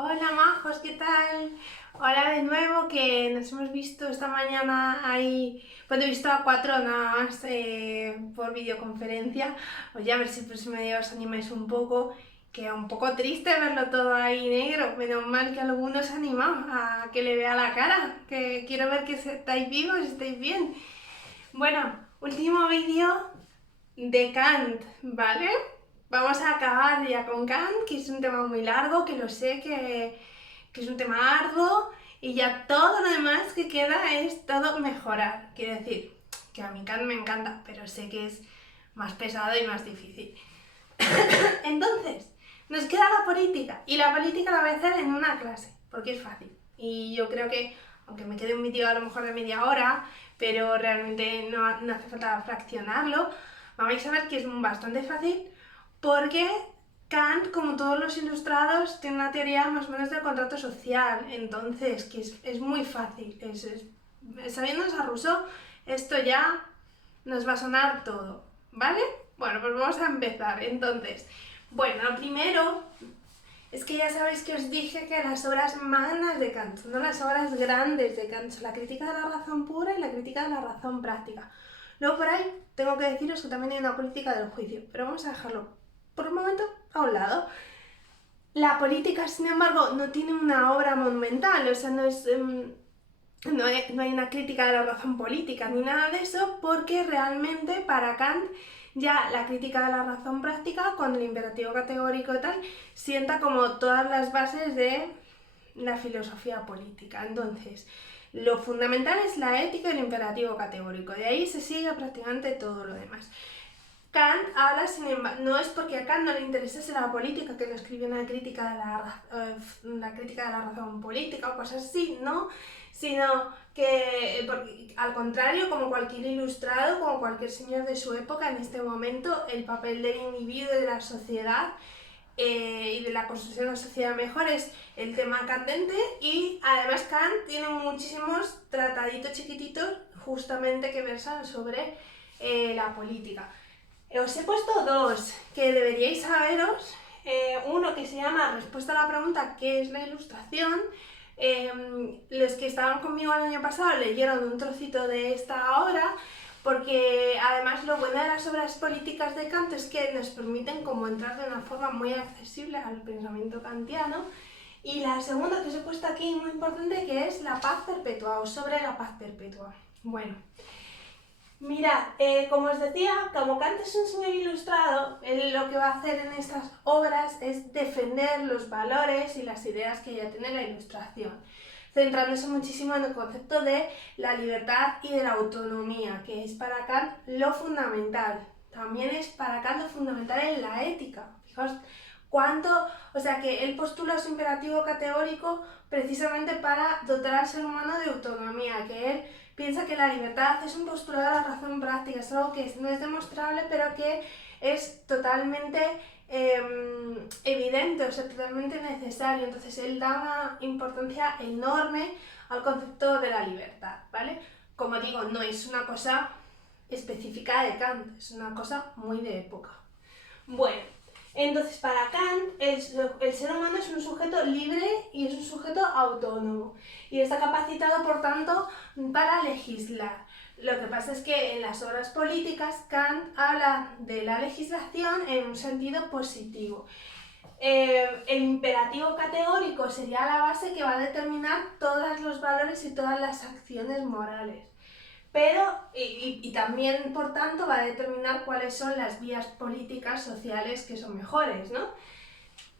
Hola majos, ¿qué tal? Hola de nuevo, que nos hemos visto esta mañana ahí, pues he visto a cuatro nada más por videoconferencia. Oye, a ver si el próximo día os animáis un poco, que un poco triste verlo todo ahí negro. Menos mal que algunos se animado a que le vea la cara, que quiero ver que estáis vivos, estáis bien. Bueno, último vídeo de Kant, ¿vale? Vamos a acabar ya con Kant, que es un tema muy largo, que lo sé que es un tema arduo, y ya todo lo demás que queda es todo mejorar. Quiero decir, que a mí Kant me encanta, pero sé que es más pesado y más difícil. Entonces, nos queda la política, y la política la voy a hacer en una clase, porque es fácil. Y yo creo que, aunque me quede un vídeo a lo mejor de media hora, pero realmente no hace falta fraccionarlo, vais a ver que es bastante fácil, porque Kant, como todos los ilustrados, tiene una teoría más o menos del contrato social, entonces que es muy fácil. Sabiéndonos a Rousseau, esto ya nos va a sonar todo, ¿vale? Bueno, pues vamos a empezar. Entonces, bueno, lo primero es que ya sabéis que os dije que las obras magnas de Kant, no las obras grandes de Kant, son la crítica de la razón pura y la crítica de la razón práctica. Luego por ahí tengo que deciros que también hay una política del juicio, pero vamos a dejarlo por un momento a un lado. La política, sin embargo, no tiene una obra monumental, o sea, no hay una crítica de la razón política ni nada de eso, porque realmente para Kant ya la crítica de la razón práctica, cuando el imperativo categórico y tal, sienta como todas las bases de la filosofía política. Entonces, lo fundamental es la ética y el imperativo categórico, de ahí se sigue prácticamente todo lo demás. Kant habla, sin embargo, no es porque a Kant no le interesase la política que no escribió una crítica de la crítica de la razón política o cosas así, no, sino que al contrario, como cualquier ilustrado, como cualquier señor de su época, en este momento el papel del individuo y de la sociedad y de la construcción de una sociedad mejor es el tema candente, y además Kant tiene muchísimos trataditos chiquititos justamente que versan sobre la política. Os he puesto dos que deberíais saberos. Uno que se llama Respuesta a la pregunta ¿qué es la ilustración? Los que estaban conmigo el año pasado leyeron un trocito de esta obra, porque además lo bueno de las obras políticas de Kant es que nos permiten como entrar de una forma muy accesible al pensamiento kantiano. Y la segunda que os he puesto aquí, muy importante, que es la paz perpetua, o sobre la paz perpetua. Bueno, mirad, como os decía, como Kant es un señor ilustrado, él lo que va a hacer en estas obras es defender los valores y las ideas que ya tiene la ilustración, centrándose muchísimo en el concepto de la libertad y de la autonomía, que es para Kant lo fundamental. También es para Kant lo fundamental en la ética. Fijaos cuánto, o sea que él postula su imperativo categórico precisamente para dotar al ser humano de autonomía, que él piensa que la libertad es un postulado de la razón práctica, es algo que no es demostrable, pero que es totalmente evidente, o sea, totalmente necesario. Entonces él da una importancia enorme al concepto de la libertad, ¿vale? Como digo, no es una cosa específica de Kant, es una cosa muy de época. Bueno, entonces para Kant el ser humano es un sujeto libre y es un sujeto autónomo y está capacitado, por tanto, para legislar. Lo que pasa es que en las obras políticas Kant habla de la legislación en un sentido positivo. El imperativo categórico sería la base que va a determinar todos los valores y todas las acciones morales. Pero, y también, por tanto, va a determinar cuáles son las vías políticas sociales que son mejores, ¿no?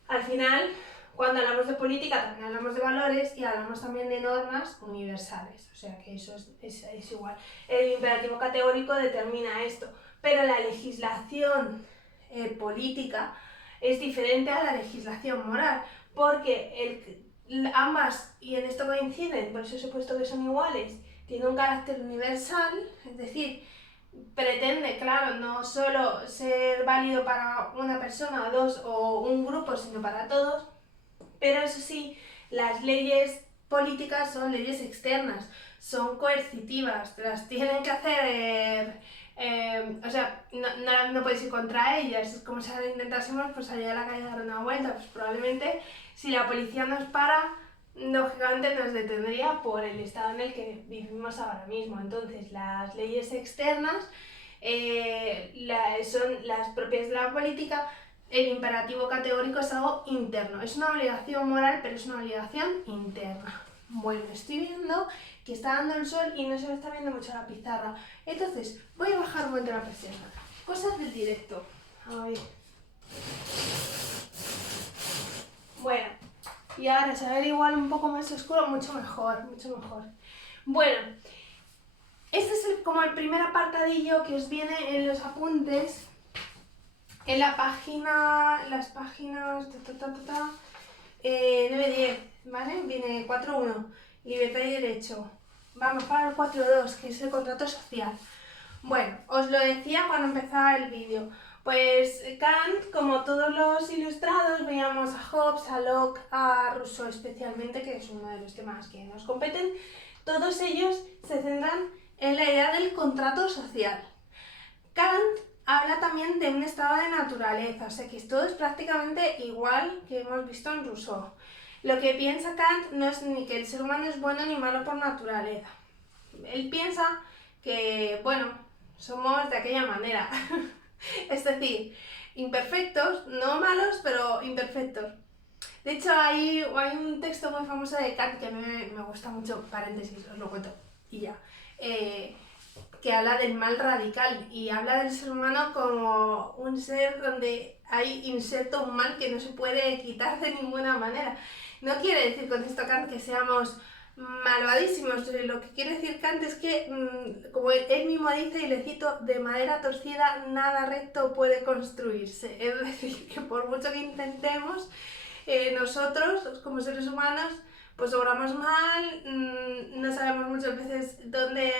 Al final, cuando hablamos de política, también hablamos de valores y hablamos también de normas universales. O sea que eso es igual. El imperativo categórico determina esto, pero la legislación política es diferente a la legislación moral, porque ambas, y en esto coinciden, por eso os he puesto que son iguales, tiene un carácter universal, es decir, pretende, claro, no solo ser válido para una persona o dos o un grupo, sino para todos, pero eso sí, las leyes políticas son leyes externas, son coercitivas, las tienen que hacer o sea, no puedes ir contra ellas. Es como si ahora intentásemos pues, salir a la calle a dar una vuelta. Pues probablemente si la policía nos para, lógicamente nos detendría por el estado en el que vivimos ahora mismo. Entonces las leyes externas son las propias de la política. El imperativo categórico es algo interno, es una obligación moral, pero es una obligación interna. Bueno, estoy viendo que está dando el sol y no se me está viendo mucho la pizarra. Entonces, voy a bajar un momento la presión. Cosas del directo. A ver. Bueno, y ahora se ve igual un poco más oscuro, mucho mejor, mucho mejor. Bueno, este es como el primer apartadillo que os viene en los apuntes. En la página, las páginas 9-10, ¿vale? Viene 4.1, libertad y derecho. Vamos para el 4.2, que es el contrato social. Bueno, os lo decía cuando empezaba el vídeo. Pues Kant, como todos los ilustrados, veíamos a Hobbes, a Locke, a Rousseau especialmente, que es uno de los temas que nos competen. Todos ellos se centran en la idea del contrato social. Kant habla también de un estado de naturaleza, o sea que todo es prácticamente igual que hemos visto en Rousseau. Lo que piensa Kant no es ni que el ser humano es bueno ni malo por naturaleza. Él piensa que, bueno, somos de aquella manera. Es decir, imperfectos, no malos, pero imperfectos. De hecho, hay un texto muy famoso de Kant que a mí me gusta mucho, paréntesis, os lo cuento, y ya. Que habla del mal radical y habla del ser humano como un ser donde hay inserto un mal que no se puede quitar de ninguna manera. No quiere decir con esto Kant que seamos malvadísimos, lo que quiere decir Kant es que, como él mismo dice, y le cito, de madera torcida nada recto puede construirse. Es decir, que por mucho que intentemos, nosotros como seres humanos pues obramos mal, no sabemos muchas veces dónde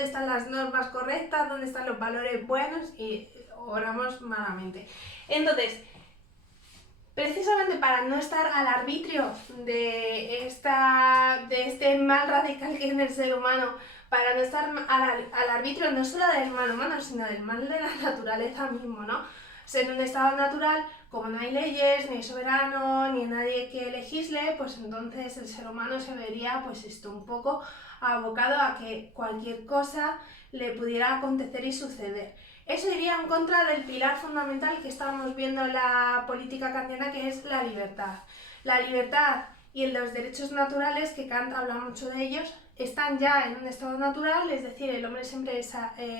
están las normas correctas, dónde están los valores buenos y obramos malamente. Entonces, precisamente para no estar al arbitrio de este mal radical que es el ser humano, para no estar al arbitrio no solo del mal humano, sino del mal de la naturaleza mismo, ¿no? O sea, en un estado natural, como no hay leyes, ni hay soberano, ni nadie que legisle, pues entonces el ser humano se vería, pues esto, un poco abocado a que cualquier cosa le pudiera acontecer y suceder. Eso iría en contra del pilar fundamental que estábamos viendo en la política kantiana, que es la libertad. La libertad y los derechos naturales, que Kant habla mucho de ellos, están ya en un estado natural, es decir, el hombre siempre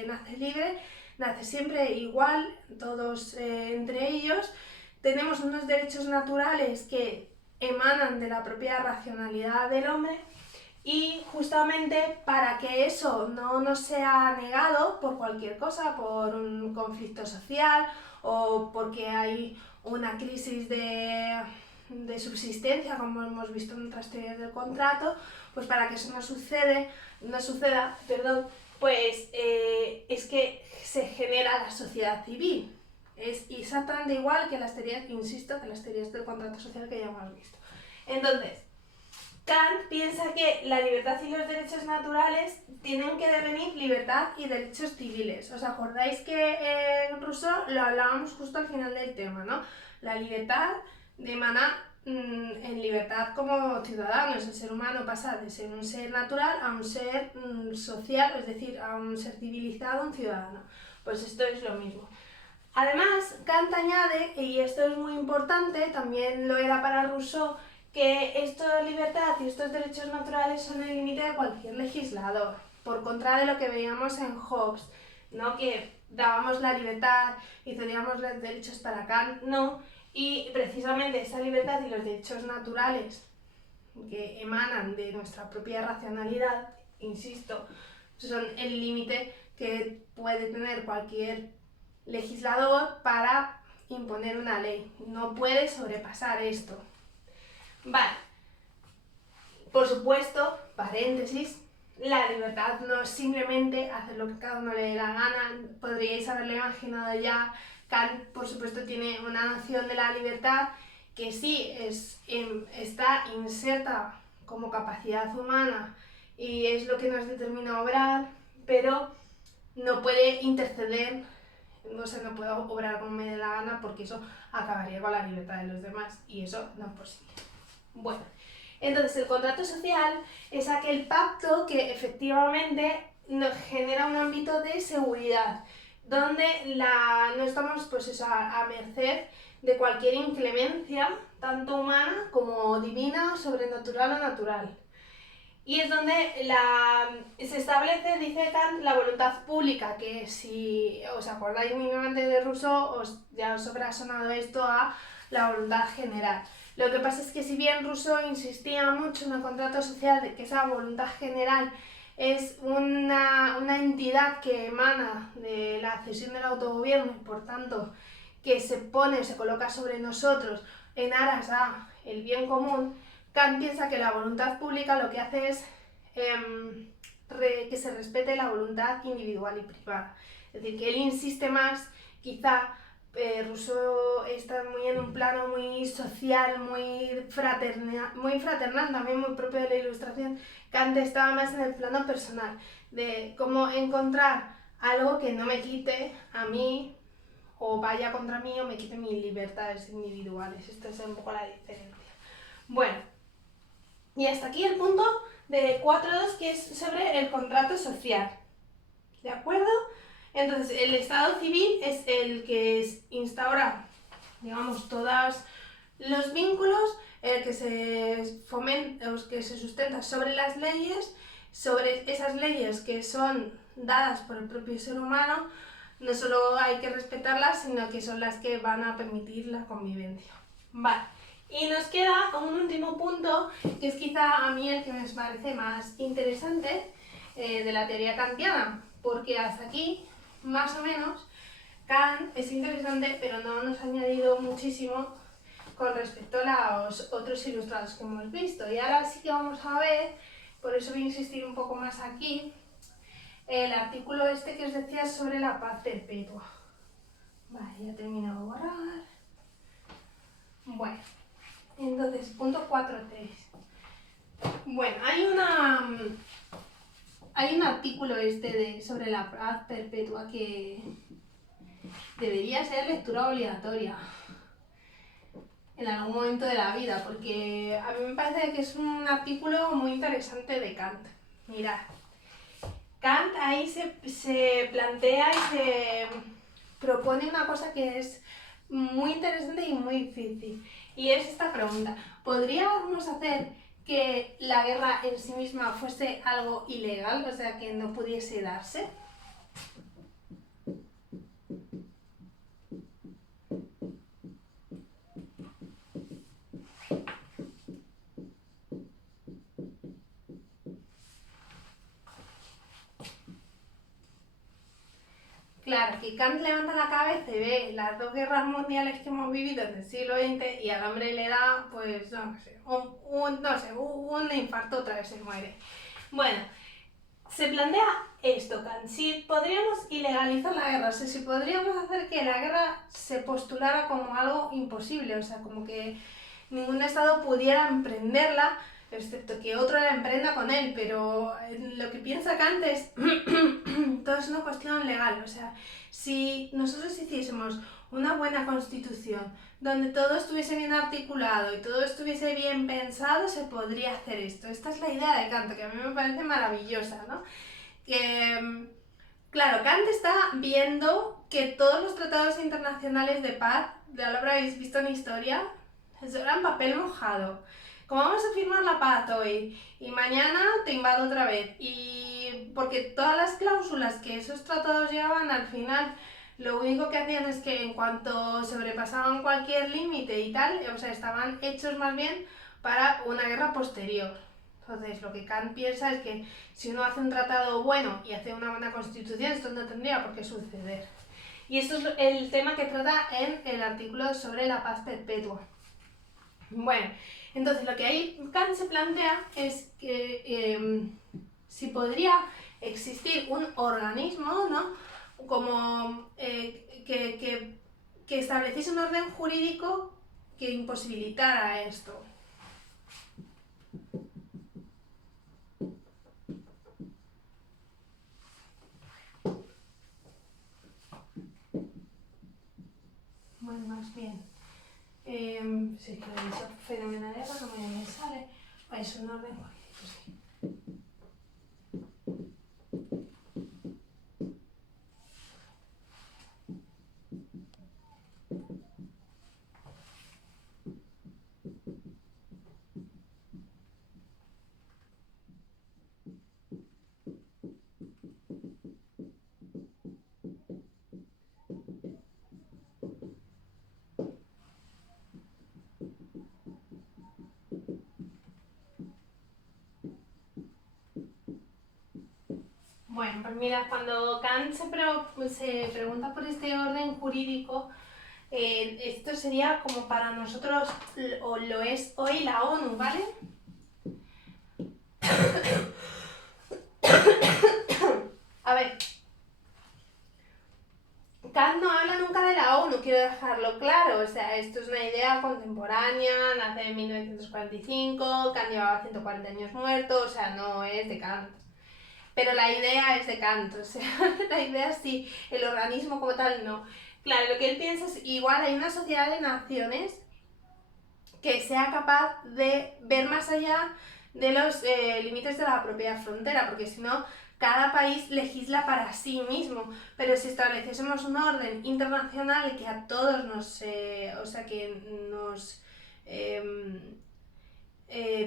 nace libre, nace siempre igual, todos entre ellos. Tenemos unos derechos naturales que emanan de la propia racionalidad del hombre. Y justamente para que eso no nos sea negado por cualquier cosa, por un conflicto social o porque hay una crisis de subsistencia, como hemos visto en otras teorías del contrato, pues para que eso no suceda, pues es que se genera la sociedad civil. Es exactamente igual que las teorías, insisto, que las teorías del contrato social que ya hemos visto. Entonces, Kant piensa que la libertad y los derechos naturales tienen que devenir libertad y derechos civiles. ¿Os acordáis que en Rousseau lo hablábamos justo al final del tema, ¿no? La libertad emana en libertad como ciudadanos. El ser humano pasa de ser un ser natural a un ser social, es decir, a un ser civilizado, un ciudadano. Pues esto es lo mismo. Además, Kant añade, y esto es muy importante, también lo era para Rousseau, que esta libertad y estos derechos naturales son el límite de cualquier legislador, por contra de lo que veíamos en Hobbes, ¿no? Que dábamos la libertad y cedíamos los derechos para Kant, no, y precisamente esa libertad y los derechos naturales que emanan de nuestra propia racionalidad, insisto, son el límite que puede tener cualquier legislador para imponer una ley. No puede sobrepasar esto. Vale, por supuesto, paréntesis, la libertad no es simplemente hacer lo que cada uno le dé la gana. Podríais haberlo imaginado ya. Kant, por supuesto, tiene una noción de la libertad que sí está inserta como capacidad humana y es lo que nos determina obrar, pero no puede interceder, no sé, no puede obrar como me dé la gana porque eso acabaría con la libertad de los demás y eso no es posible. Bueno, entonces el contrato social es aquel pacto que efectivamente nos genera un ámbito de seguridad, donde no estamos pues eso, a merced de cualquier inclemencia, tanto humana como divina, sobrenatural o natural. Y es donde se establece, dice Kant, la voluntad pública, que si os acordáis mínimamente de Rousseau, ya os habrá sonado esto a la voluntad general. Lo que pasa es que si bien Rousseau insistía mucho en el contrato social de que esa voluntad general es una entidad que emana de la cesión del autogobierno y por tanto que se pone, se coloca sobre nosotros en aras a el bien común, Kant piensa que la voluntad pública lo que hace es que se respete la voluntad individual y privada. Es decir, que él insiste más, quizá Rousseau está muy en un plano muy social, muy fraternal, también muy propio de la Ilustración. Kant estaba más en el plano personal, de cómo encontrar algo que no me quite a mí o vaya contra mí o me quite mis libertades individuales. Esta es un poco la diferencia. Bueno, y hasta aquí el punto de 4.2, que es sobre el contrato social. ¿De acuerdo? Entonces, el Estado civil es el que instaura, digamos, todos los vínculos, el que se fomenta, que se sustenta sobre las leyes, sobre esas leyes que son dadas por el propio ser humano. No solo hay que respetarlas, sino que son las que van a permitir la convivencia. Vale. Y nos queda un último punto, que es quizá a mí el que me parece más interesante de la teoría kantiana, porque hasta aquí, más o menos, Kant es interesante, pero no nos ha añadido muchísimo con respecto a los otros ilustrados que hemos visto. Y ahora sí que vamos a ver, por eso voy a insistir un poco más aquí, el artículo este que os decía sobre la paz perpetua. Vale, ya he terminado de borrar. Bueno. Entonces, punto 4.3. Bueno, hay un artículo sobre la paz perpetua que debería ser lectura obligatoria en algún momento de la vida, porque a mí me parece que es un artículo muy interesante de Kant. Mirad, Kant ahí se plantea y se propone una cosa que es muy interesante y muy difícil. Y es esta pregunta: ¿podríamos hacer que la guerra en sí misma fuese algo ilegal, o sea, que no pudiese darse? Claro, que Kant levanta la cabeza y ve las dos guerras mundiales que hemos vivido en el siglo XX y al hombre le da, pues, no sé, un infarto, otra vez se muere. Bueno, se plantea esto, Kant, si podríamos ilegalizar la guerra, o sea, si podríamos hacer que la guerra se postulara como algo imposible, o sea, como que ningún Estado pudiera emprenderla, excepto que otro la emprenda con él, pero lo que piensa Kant es todo es una cuestión legal, o sea, si nosotros hiciésemos una buena constitución donde todo estuviese bien articulado y todo estuviese bien pensado, se podría hacer esto. Esta es la idea de Kant, que a mí me parece maravillosa, ¿no? Que, claro, Kant está viendo que todos los tratados internacionales de paz, ya lo habréis visto en historia, eso era en papel mojado. Como vamos a firmar la paz hoy y mañana te invado otra vez, y porque todas las cláusulas que esos tratados llevaban al final lo único que hacían es que en cuanto sobrepasaban cualquier límite y tal, o sea, estaban hechos más bien para una guerra posterior. Entonces, lo que Kant piensa es que si uno hace un tratado bueno y hace una buena constitución, esto no tendría por qué suceder. Y esto es el tema que trata en el artículo sobre la paz perpetua. Bueno, entonces lo que ahí Kant se plantea es que si podría existir un organismo, ¿no? Como que estableciese un orden jurídico que imposibilitara esto. pone más bien. Sí, que lo he dicho fenomenal, porque como ya me sale. Es un orden jurídico, sí. Bueno, pues mira, cuando Kant se pregunta por este orden jurídico, esto sería como para nosotros, o lo es hoy la ONU, ¿vale? A ver, Kant no habla nunca de la ONU, quiero dejarlo claro, o sea, esto es una idea contemporánea, nace en 1945, Kant llevaba 140 años muerto, o sea, no es de Kant. Pero la idea es de Kant, o sea, la idea sí, el organismo como tal no. Claro, lo que él piensa es, igual hay una sociedad de naciones que sea capaz de ver más allá de los límites de la propia frontera, porque si no, cada país legisla para sí mismo. Pero si estableciésemos un orden internacional que a todos nos, o sea, que nos...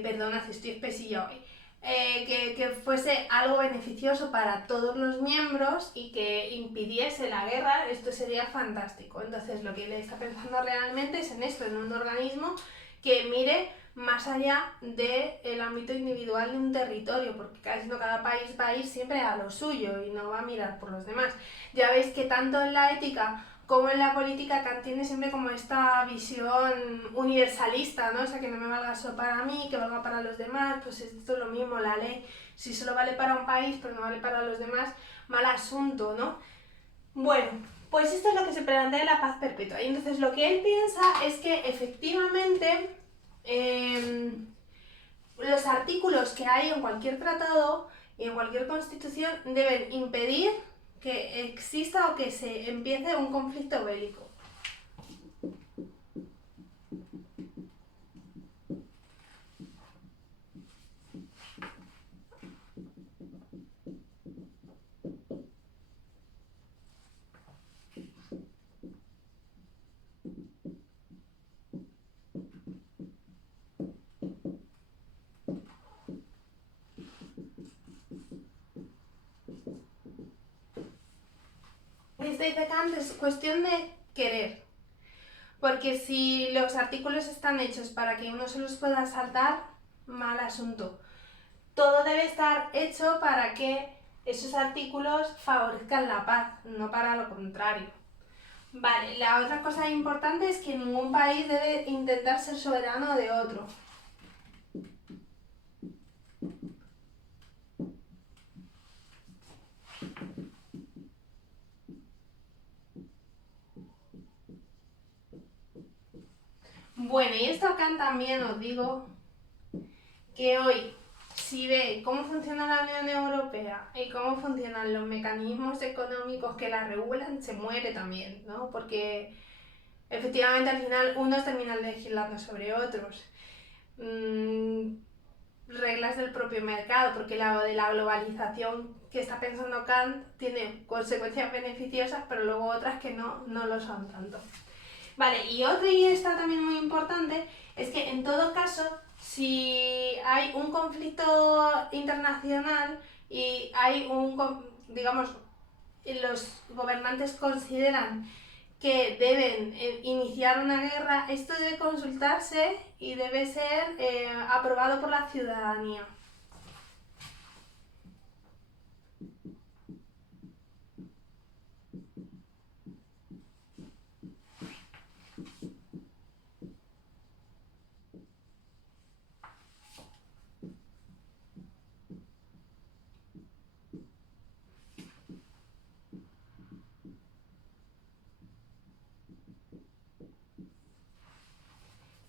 perdona si estoy espesilla hoy, que fuese algo beneficioso para todos los miembros y que impidiese la guerra, esto sería fantástico. Entonces lo que él está pensando realmente es en esto, en un organismo que mire más allá del ámbito individual de un territorio, porque casi no cada país va a ir siempre a lo suyo y no va a mirar por los demás. Ya veis que tanto en la ética como en la política Kant tiene siempre como esta visión universalista, ¿no? O sea, que no me valga solo para mí, que valga para los demás, pues esto es lo mismo, la ley, si solo vale para un país, pero no vale para los demás, mal asunto, ¿no? Bueno, pues esto es lo que se plantea la paz perpetua. Y entonces lo que él piensa es que efectivamente los artículos que hay en cualquier tratado y en cualquier constitución deben impedir que exista o que se empiece un conflicto bélico. Esto dice Kant, es cuestión de querer. Porque si los artículos están hechos para que uno se los pueda saltar, mal asunto. Todo debe estar hecho para que esos artículos favorezcan la paz, no para lo contrario. Vale, la otra cosa importante es que ningún país debe intentar ser soberano de otro. Bueno, y esto acá también os digo que hoy, si ve cómo funciona la Unión Europea y cómo funcionan los mecanismos económicos que la regulan, se muere también, ¿no? Porque efectivamente al final unos terminan legislando sobre otros. Reglas del propio mercado, porque la de la globalización que está pensando Kant tiene consecuencias beneficiosas, pero luego otras que no lo son tanto. Vale, y otra y esta también muy importante es que en todo caso, si hay un conflicto internacional y hay digamos, los gobernantes consideran que deben iniciar una guerra, esto debe consultarse y debe ser aprobado por la ciudadanía.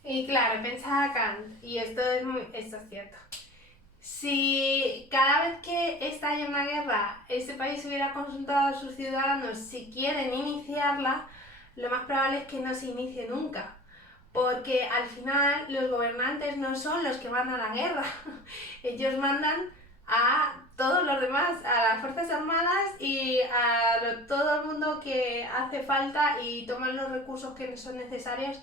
Y claro, pensaba Kant, y esto es cierto. Si cada vez que estalla una guerra, ese país hubiera consultado a sus ciudadanos si quieren iniciarla, lo más probable es que no se inicie nunca. Porque al final los gobernantes no son los que mandan a la guerra, ellos mandan a todos los demás, a las Fuerzas Armadas y a todo el mundo que hace falta y toman los recursos que son necesarios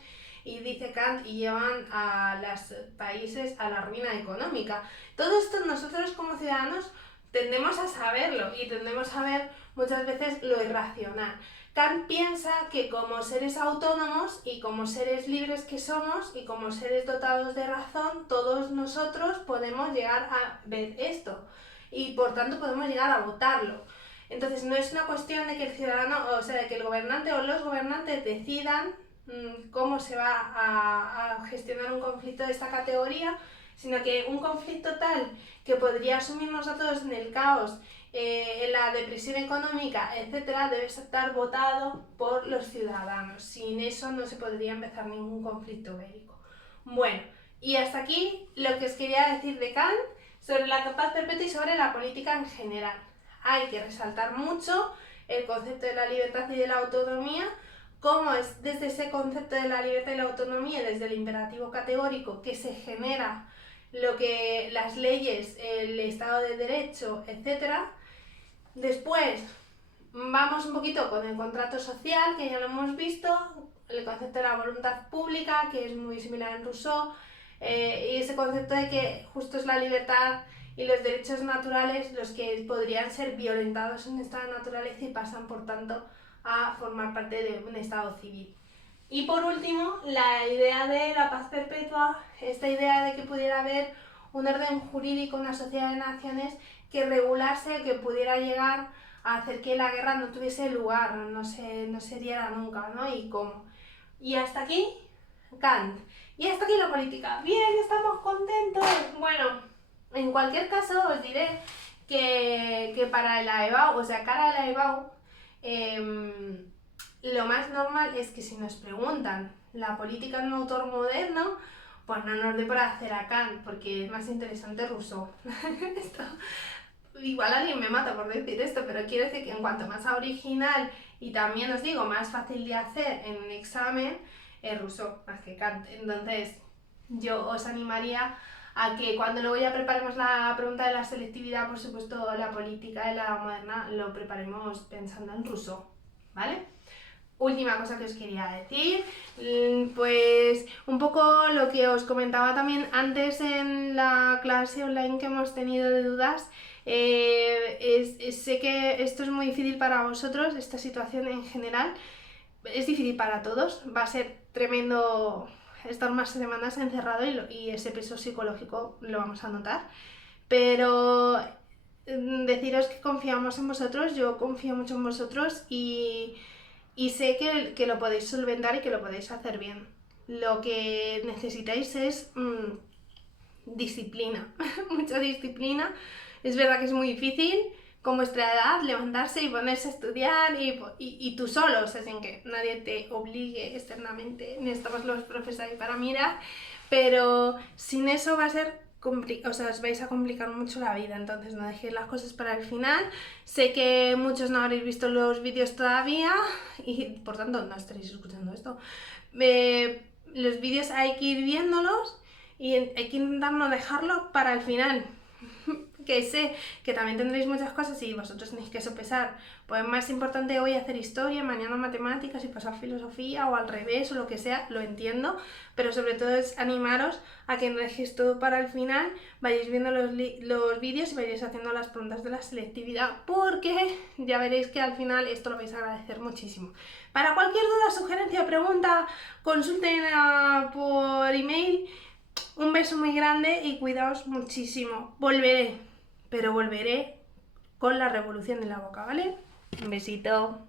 y dice Kant y llevan a los países a la ruina económica. Todo esto nosotros como ciudadanos tendemos a saberlo y tendemos a ver muchas veces lo irracional. Kant piensa que como seres autónomos y como seres libres que somos y como seres dotados de razón, todos nosotros podemos llegar a ver esto y por tanto podemos llegar a votarlo. Entonces no es una cuestión de que el ciudadano, o sea, de que el gobernante o los gobernantes decidan cómo se va a gestionar un conflicto de esta categoría, sino que un conflicto tal que podría sumirnos a todos en el caos, en la depresión económica, etcétera, debe estar votado por los ciudadanos. Sin eso no se podría empezar ningún conflicto bélico. Bueno, y hasta aquí lo que os quería decir de Kant sobre la paz perpetua y sobre la política en general. Hay que resaltar mucho el concepto de la libertad y de la autonomía, cómo es desde ese concepto de la libertad y la autonomía, desde el imperativo categórico, que se genera lo que las leyes, el Estado de Derecho, etcétera. Después vamos un poquito con el contrato social, que ya lo hemos visto, el concepto de la voluntad pública, que es muy similar en Rousseau, y ese concepto de que justo es la libertad y los derechos naturales los que podrían ser violentados en esta naturaleza y pasan por tanto a formar parte de un estado civil. Y por último, la idea de la paz perpetua, esta idea de que pudiera haber un orden jurídico, una sociedad de naciones que regulase, que pudiera llegar a hacer que la guerra no tuviese lugar, no se diera nunca, ¿no? Y cómo. Y hasta aquí Kant. Y hasta aquí la política. Bien, estamos contentos. Bueno, en cualquier caso os diré que para la EBAU, o sea, cara a la EBAU, lo más normal es que si nos preguntan la política en un autor moderno, pues no nos dé por hacer a Kant, porque es más interesante Rousseau. Esto, igual alguien me mata por decir esto, pero quiero decir que en cuanto más original y también os digo, más fácil de hacer en un examen, es Rousseau más que Kant. Entonces, yo os animaría a que cuando luego ya preparemos la pregunta de la selectividad, por supuesto, la política de la moderna, lo preparemos pensando en Rousseau, ¿vale? Última cosa que os quería decir, pues un poco lo que os comentaba también antes en la clase online que hemos tenido de dudas. Sé que esto es muy difícil para vosotros, esta situación en general, es difícil para todos, va a ser tremendo estar más semanas encerrado y ese peso psicológico lo vamos a notar, pero deciros que confiamos en vosotros, yo confío mucho en vosotros y sé que lo podéis solventar y que lo podéis hacer bien. Lo que necesitáis es disciplina, mucha disciplina. Es verdad que es muy difícil con vuestra edad levantarse y ponerse a estudiar y tú solo, o sea, sin que nadie te obligue externamente, ni estamos los profes ahí para mirar, pero sin eso va a ser o sea, os vais a complicar mucho la vida, entonces no dejéis las cosas para el final. Sé que muchos no habréis visto los vídeos todavía y por tanto no estaréis escuchando esto. Los vídeos hay que ir viéndolos y hay que intentar no dejarlo para el final. Que sé que también tendréis muchas cosas y vosotros tenéis que sopesar. Pues más importante hoy hacer historia, mañana matemáticas y pasar filosofía o al revés o lo que sea, lo entiendo, pero sobre todo es animaros a que no dejéis todo para el final, vayáis viendo los vídeos y vayáis haciendo las preguntas de la selectividad, porque ya veréis que al final esto lo vais a agradecer muchísimo. Para cualquier duda, sugerencia o pregunta, consulten por email. Un beso muy grande y cuidaos muchísimo. Volveré, pero volveré con la revolución de la boca, ¿vale? Un besito.